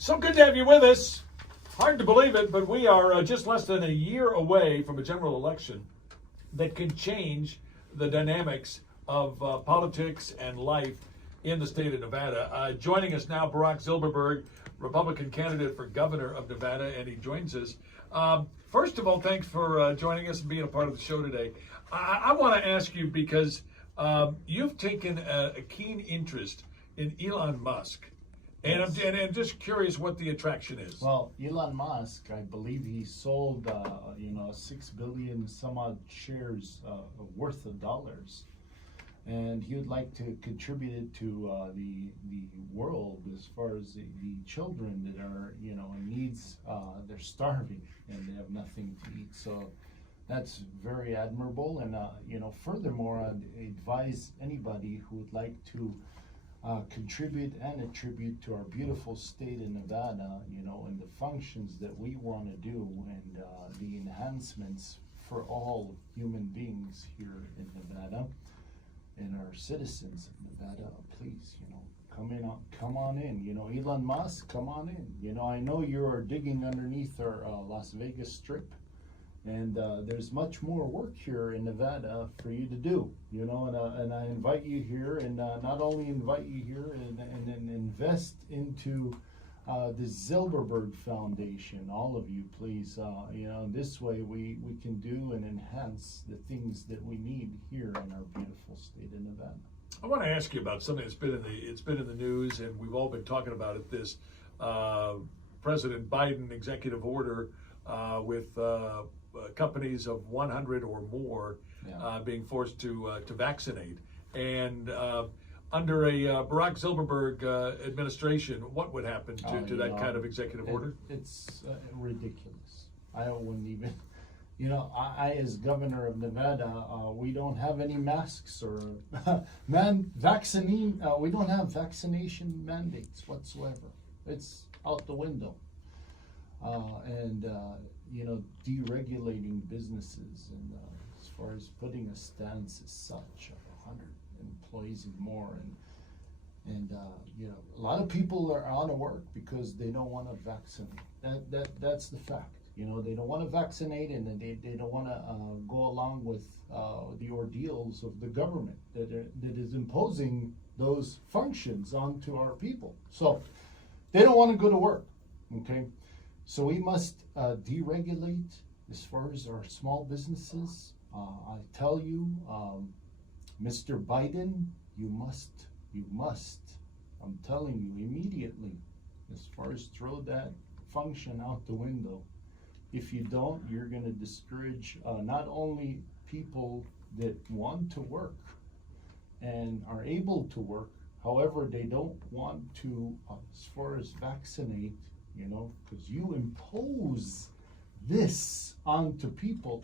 So good to have you with us. Hard to believe it, but we are just less than a year away from a general election that could change the dynamics of politics and life in the state of Nevada. Joining us now, Barak Zilberberg, Republican candidate for governor of Nevada, and he joins us. First of all, thanks for joining us and being a part of the show today. I want to ask you because you've taken a keen interest in Elon Musk. And I'm just curious what the attraction is. Well, Elon Musk, I believe he sold, 6 billion some odd shares worth of dollars, and he would like to contribute it to the world as far as the children that are in needs. They're starving and they have nothing to eat. So that's very admirable. And furthermore, I'd advise anybody who would like to contribute and attribute to our beautiful state of Nevada, and the functions that we want to do, and the enhancements for all human beings here in Nevada and our citizens of Nevada. Please, come on in. Elon Musk, come on in. I know you are digging underneath our Las Vegas Strip. And there's much more work here in Nevada for you to do, and I invite you here, and not only invite you here and invest into the Zilberberg Foundation, all of you, please. This way we can do and enhance the things that we need here in our beautiful state of Nevada. I want to ask you about something that's been in the news, and we've all been talking about it. This President Biden executive order with companies of 100 or more being forced to vaccinate. And under a Barak Zilberberg administration, what would happen to that kind of executive order? It's ridiculous. I wouldn't even, I as governor of Nevada, we don't have any masks or we don't have vaccination mandates whatsoever. It's out the window. Deregulating businesses, and as far as putting a stance as such of 100 employees and more, and a lot of people are out of work because they don't want to vaccinate. That's the fact. They don't want to vaccinate, and they don't want to go along with the ordeals of the government that is imposing those functions onto our people. So they don't want to go to work. Okay. So we must deregulate as far as our small businesses. I tell you, Mr. Biden, you must, I'm telling you immediately, as far as throw that function out the window. If you don't, you're going to discourage not only people that want to work and are able to work, however, they don't want to, as far as vaccinate, because you impose this onto people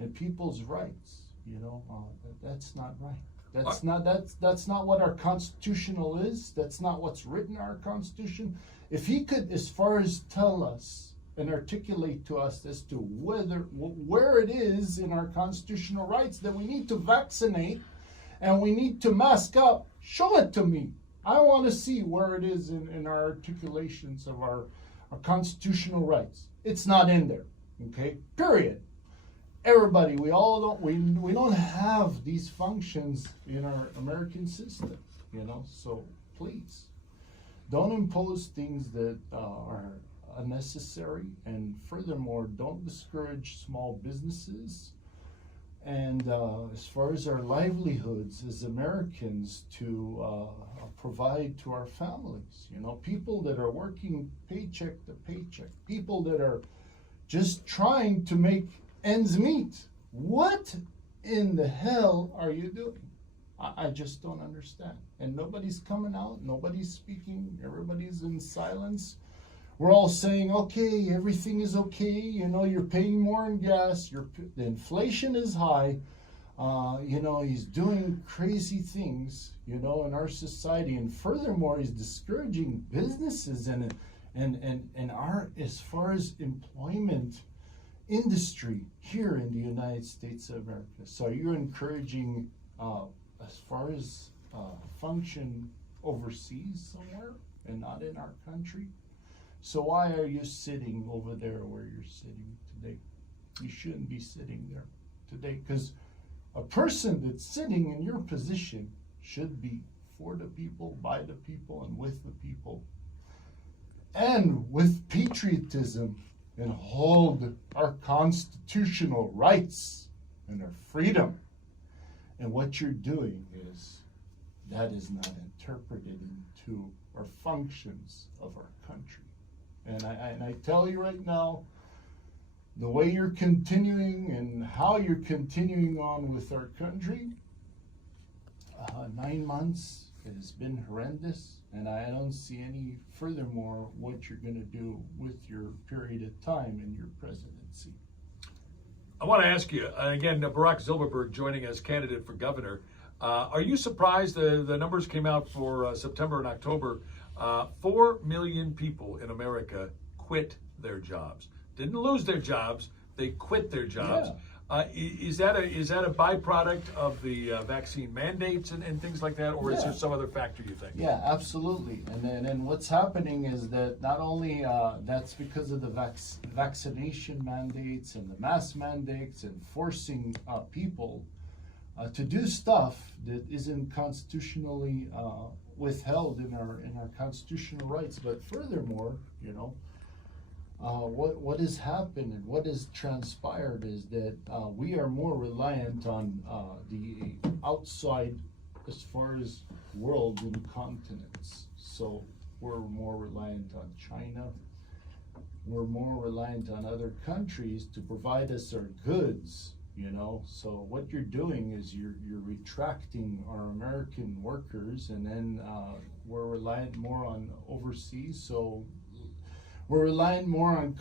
and people's rights. That's not right. That's not what our constitutional is. That's not what's written in our Constitution. If he could, as far as tell us and articulate to us as to where it is in our constitutional rights that we need to vaccinate and we need to mask up, show it to me. I want to see where it is in our articulations of our constitutional rights. It's not in there, okay? Period. Everybody, we don't have these functions in our American system, So please, don't impose things that are unnecessary, and furthermore, don't discourage small businesses. And as far as our livelihoods as Americans to provide to our families, people that are working paycheck to paycheck, people that are just trying to make ends meet. What in the hell are you doing? I just don't understand. And nobody's coming out, nobody's speaking, everybody's in silence. We're all saying, okay, everything is okay. You're paying more in gas. The inflation is high. He's doing crazy things, in our society. And furthermore, he's discouraging businesses and our, as far as employment industry here in the United States of America. So you're encouraging, as far as function overseas somewhere and not in our country. So why are you sitting over there where you're sitting today? You shouldn't be sitting there today, because a person that's sitting in your position should be for the people, by the people, and with the people, and with patriotism, and hold our constitutional rights and our freedom. And what you're doing is, that is not interpreted into our functions of our country. And I tell you right now, the way you're continuing and how you're continuing on with our country, 9 months, it has been horrendous, and I don't see any furthermore what you're going to do with your period of time in your presidency. I want to ask you, again, Barak Zilberberg joining as candidate for governor. Are you surprised the numbers came out for September and October? 4 million people in America quit their jobs. Didn't lose their jobs, they quit their jobs. Yeah. Is that a byproduct of the vaccine mandates and things like that, or is there some other factor you think? Yeah, absolutely. And what's happening is that not only that's because of the vaccination mandates and the mask mandates and forcing people to do stuff that isn't constitutionally withheld in our constitutional rights, but furthermore, what has happened and what has transpired is that we are more reliant on the outside as far as world and continents. So we're more reliant on China. We're more reliant on other countries to provide us our goods, So what you're doing is you're retracting our American workers, and then we're reliant more on overseas. So we're relying more on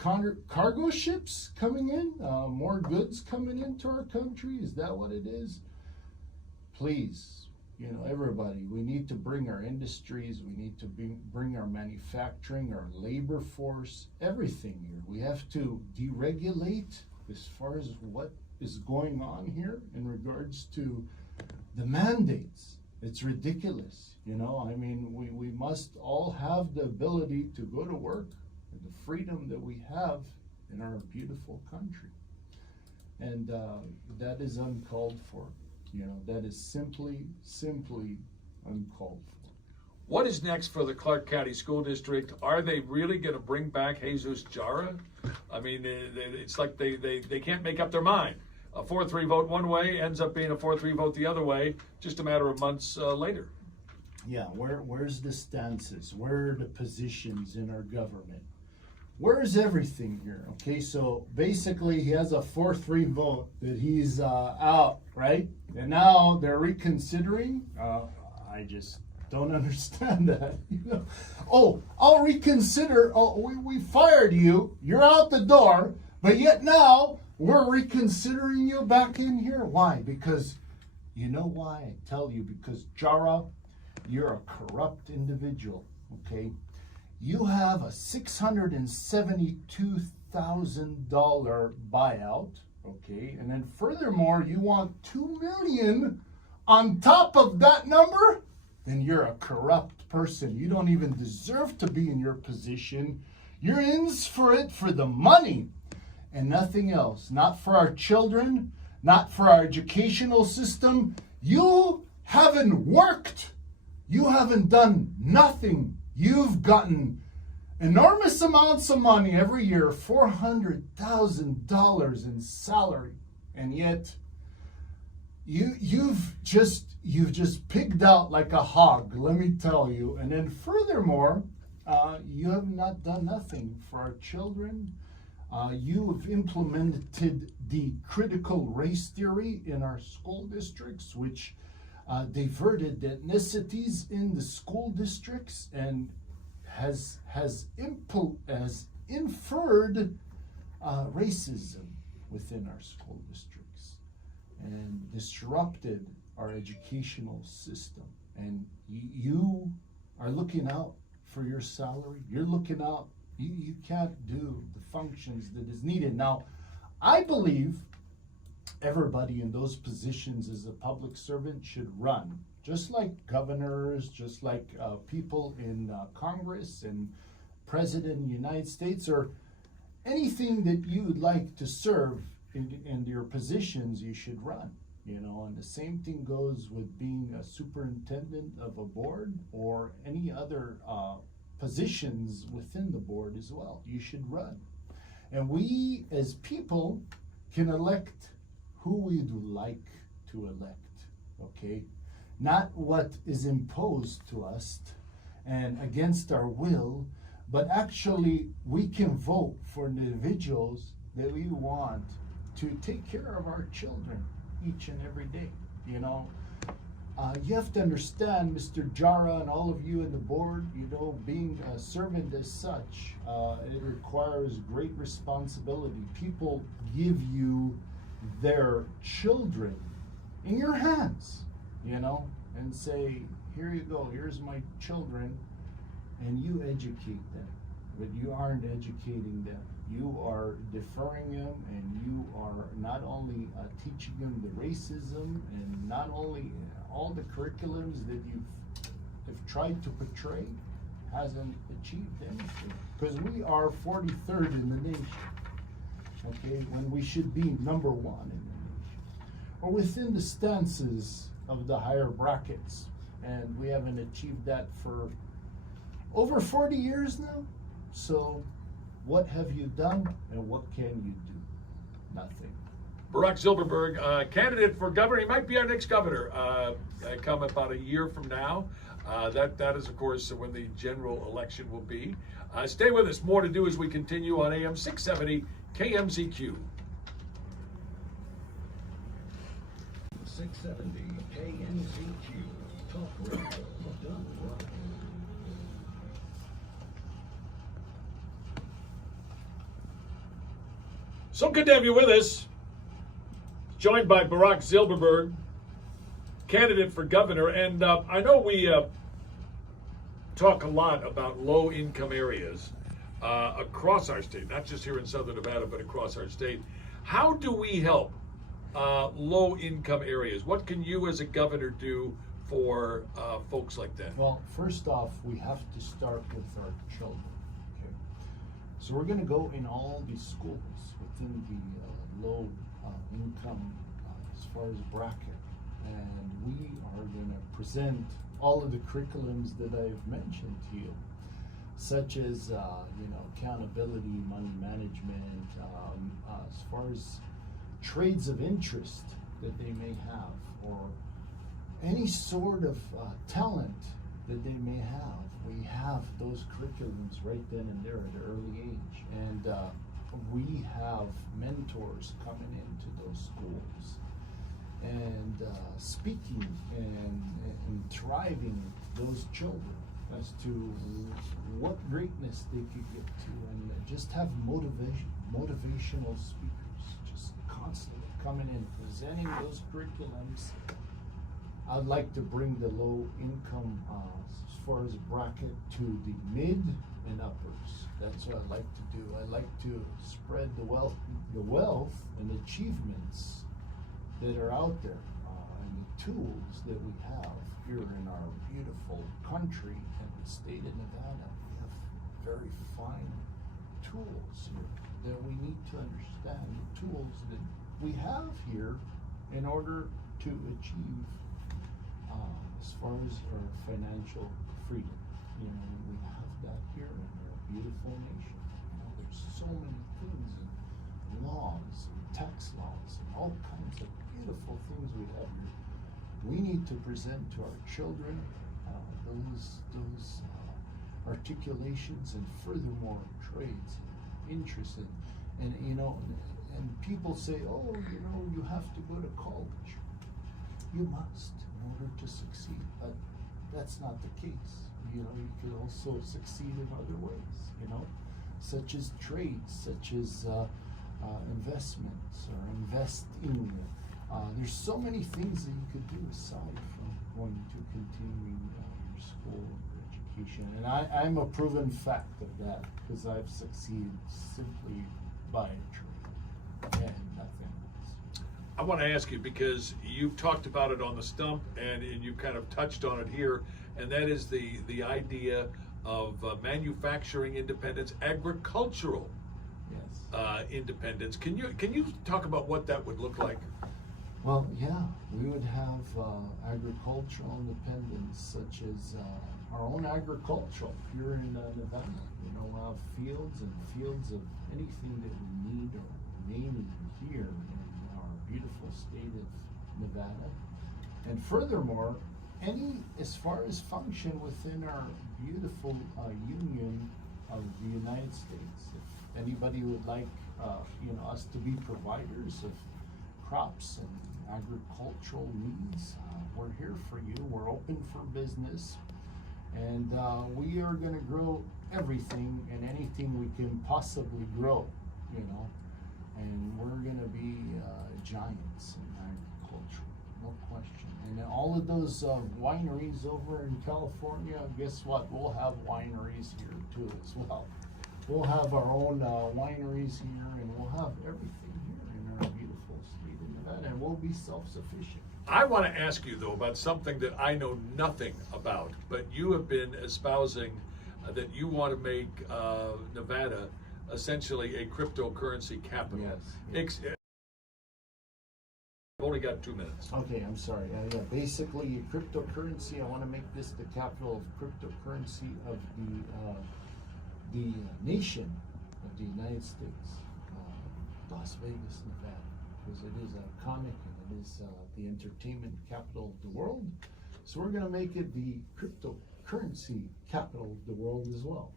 cargo ships coming in, more goods coming into our country. Is that what it is? Please, everybody, we need to bring our industries, we need to bring our manufacturing, our labor force, everything here. We have to deregulate as far as what is going on here in regards to the mandates. It's ridiculous, we must all have the ability to go to work, the freedom that we have in our beautiful country. And that is uncalled for. That is simply uncalled for. What is next for the Clark County School District? Are they really going to bring back Jesus Jara? I mean, it's like they can't make up their mind. A 4-3 vote one way ends up being a 4-3 vote the other way, just a matter of months later. Yeah, where's the stances? Where are the positions in our government? Where's everything here? Okay, so basically he has a 4-3 vote that he's out, right? And now they're reconsidering. I just don't understand that. Oh, I'll reconsider. Oh, we fired you. You're out the door, but yet now we're reconsidering you back in here. Why? Because you know why? I tell you, because Jara, you're a corrupt individual, okay? You have a $672,000 buyout, okay? And then furthermore, you want $2 million on top of that number? Then you're a corrupt person. You don't even deserve to be in your position. You're in for it for the money and nothing else. Not for our children, not for our educational system. You haven't worked. You haven't done nothing. You've gotten enormous amounts of money every year, $400,000 in salary, and yet you've just pigged out like a hog, let me tell you. And then furthermore, you have not done nothing for our children. You have implemented the critical race theory in our school districts, which diverted ethnicities in the school districts and has inferred racism within our school districts and disrupted our educational system. And you are looking out for your salary. You're looking out. You can't do the functions that is needed. Now, I believe everybody in those positions as a public servant should run, just like governors, just like people in Congress and president of the United States, or anything that you would like to serve in your positions, you should run. You know, and the same thing goes with being a superintendent of a board or any other positions within the board as well. You should run. And we as people can elect who we'd like to elect, okay? Not what is imposed to us and against our will, but actually we can vote for individuals that we want to take care of our children each and every day. You know, you have to understand, Mr. Jara and all of you in the board, you know, being a servant as such, it requires great responsibility. People give you their children in your hands, you know, and say, here you go, here's my children, and you educate them. But you aren't educating them. You are deferring them, and you are not only teaching them the racism, and not only all the curriculums that you've tried to portray hasn't achieved anything. Because we are 43rd in the nation, okay, when we should be number 1 in the nation. Or within the stances of the higher brackets, and we haven't achieved that for over 40 years now. So what have you done, and what can you do? Nothing. Barak Zilberberg, candidate for governor. He might be our next governor come about a year from now. That is, of course, when the general election will be. Stay with us. More to do as we continue on AM 670 KMZQ. 670 KMZQ. Talk radio done right. So good to have you with us. Joined by Barak Zilberberg, candidate for governor. And I know we talk a lot about low-income areas across our state, not just here in Southern Nevada, but across our state. How do we help low-income areas? What can you as a governor do for folks like that? Well, first off, we have to start with our children. Okay, so we're going to go in all these schools within the low income as far as bracket, and we are going to present all of the curriculums that I've mentioned to you, such as you know, accountability, money management, as far as trades of interest that they may have, or any sort of talent that they may have. We have those curriculums right then and there at an early age, and we have mentors coming into those schools and speaking and thriving those children as to what greatness they could get to, and just have motivational speakers just constantly coming in presenting those curriculums. I'd like to bring the low income as far as bracket to the mid and uppers. That's what I like to do. I like to spread the wealth and achievements that are out there, and the tools that we have here in our beautiful country and the state of Nevada. We have very fine tools here that we need to understand, the tools that we have here in order to achieve as far as our financial freedom. You know, we have that here in our beautiful nation. You know, there's so many things and laws and tax laws and all kinds of beautiful things we have here. We need to present to our children those articulations, and furthermore trades and interests, and you know, and people say, oh, you know, you have to go to college. You must in order to succeed, but that's not the case. You know, you could also succeed in other ways, you know, such as trades, such as investments or investing. There's so many things that you could do aside from going to continuing your school or education. And I'm a proven fact of that, because I've succeeded simply by a trade and nothing else. I want to ask you, because you've talked about it on the stump and you kind of touched on it here, and that is the idea of manufacturing independence, agricultural Yes. independence. Can you talk about what that would look like? Well, yeah, we would have agricultural independence, such as our own agricultural here in Nevada. You know, we'll have fields and fields of anything that we need or may need here in our beautiful state of Nevada. And furthermore, as far as function within our beautiful Union of the United States. If anybody would like, us to be providers of crops and agricultural needs, we're here for you. We're open for business, and we are going to grow everything and anything we can possibly grow, and we're going to be giants in agriculture, no question. And all of those wineries over in California, guess what? We'll have wineries here too as well. We'll have our own wineries here, and we'll have everything here in our beautiful state of Nevada, and we'll be self-sufficient. I want to ask you, though, about something that I know nothing about, but you have been espousing that you want to make Nevada essentially a cryptocurrency capital. Yes. I've only got 2 minutes. Okay, I'm sorry. Yeah, basically, cryptocurrency, I want to make this the capital of cryptocurrency of the nation of the United States, Las Vegas, Nevada, because it is a comic and it is the entertainment capital of the world. So we're going to make it the cryptocurrency capital of the world as well.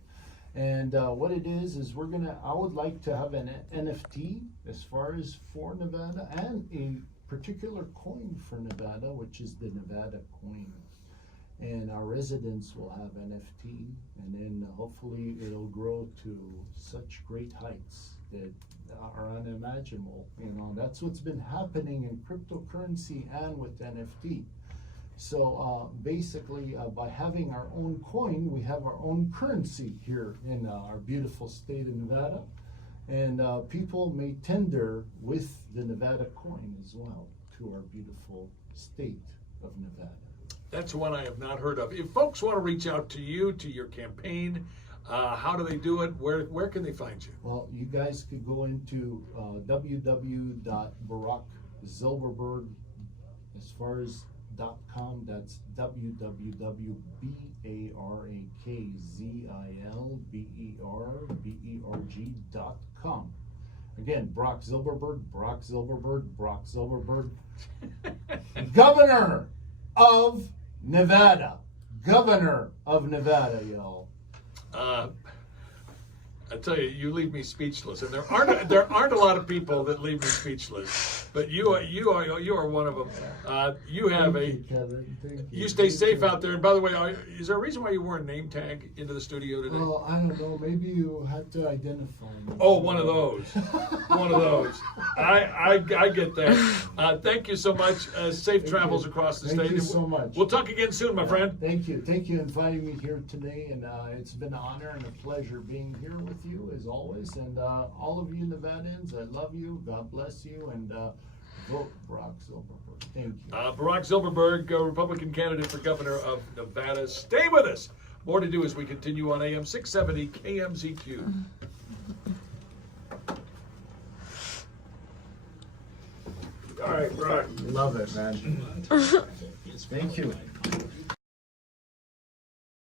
And what it is I would like to have an NFT as far as for Nevada, and a particular coin for Nevada, which is the Nevada coin. And our residents will have NFT, and then hopefully it'll grow to such great heights that are unimaginable. That's what's been happening in cryptocurrency and with NFT. So basically, by having our own coin, we have our own currency here in our beautiful state of Nevada. And people may tender with the Nevada coin as well to our beautiful state of Nevada. That's one I have not heard of. If folks want to reach out to you, to your campaign, how do they do it? Where can they find you? Well, you guys could go into www.barackzilberberg, as far as .com. That's www.BarackZilberberg.com. Again, Barak Zilberberg, Barak Zilberberg, Barak Zilberberg, Governor of Nevada. Governor of Nevada, y'all. I tell you, you leave me speechless, and there aren't a lot of people that leave me speechless, but you are one of them. You have Kevin. Thank you. You stay safe out there. And by the way, is there a reason why you wore a name tag into the studio today? Oh, I don't know. Maybe you had to identify me. Oh, one of those. One of those. I get that. Thank you so much. Safe travels across the state. Thank you so much. We'll talk again soon, my friend. Thank you. Thank you for inviting me here today, and it's been an honor and a pleasure being here with you as always. And all of you Nevadans, I love you. God bless you, and vote Barak Zilberberg. Thank you. Barak Zilberberg, Republican candidate for governor of Nevada. Stay with us. More to do as we continue on AM 670 KMZQ. All right, Barak. Love it, man. Thank you.